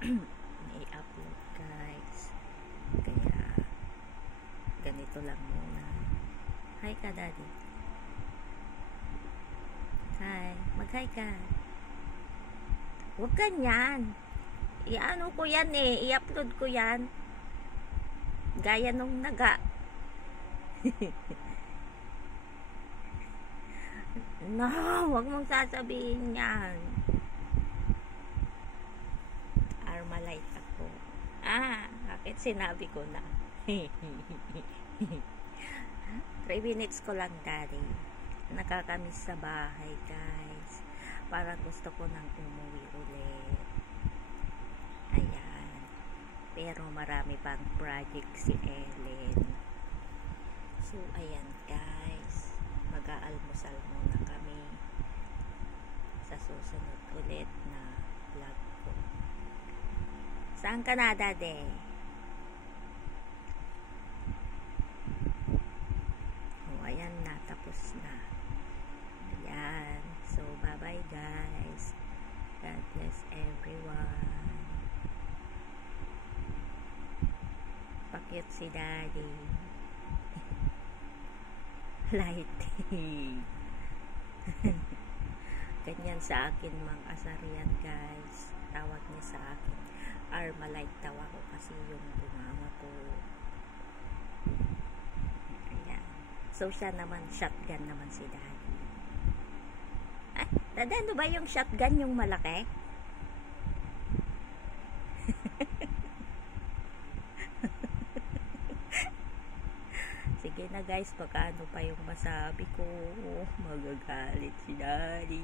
i-upload guys. Kaya ganito lang muna. Hi ka daddy. Hi. Mag-hi ka. Huwag ganyan. I-ano ko yan eh. I-upload ko yan. Gaya nung naga. No, wag mong sasabihin yan. Armalite ako. Bakit sinabi ko na? 3 minutes ko lang daddy. Nakakamiss sa bahay guys. Parang gusto ko nang umuwi ulit. Ayan. Pero marami pang project si Ellen. So ayan guys. Mag-aalmusal muna kami sa susunod ulit na vlog ko. Saan ka na daddy? Ayan na, tapos na. Ayan. So, bye-bye guys. God bless everyone. Pakyut si daddy. Lighting. Ganyan sa akin mang asarian guys. Tawag niya sa akin. Armalite tawa ko kasi yung bunganga ko. So, siya naman, shotgun naman si daddy. Dada, ano ba yung shotgun yung malaki? Sige na guys, pagkaano pa yung masabi ko. Magagalit si daddy.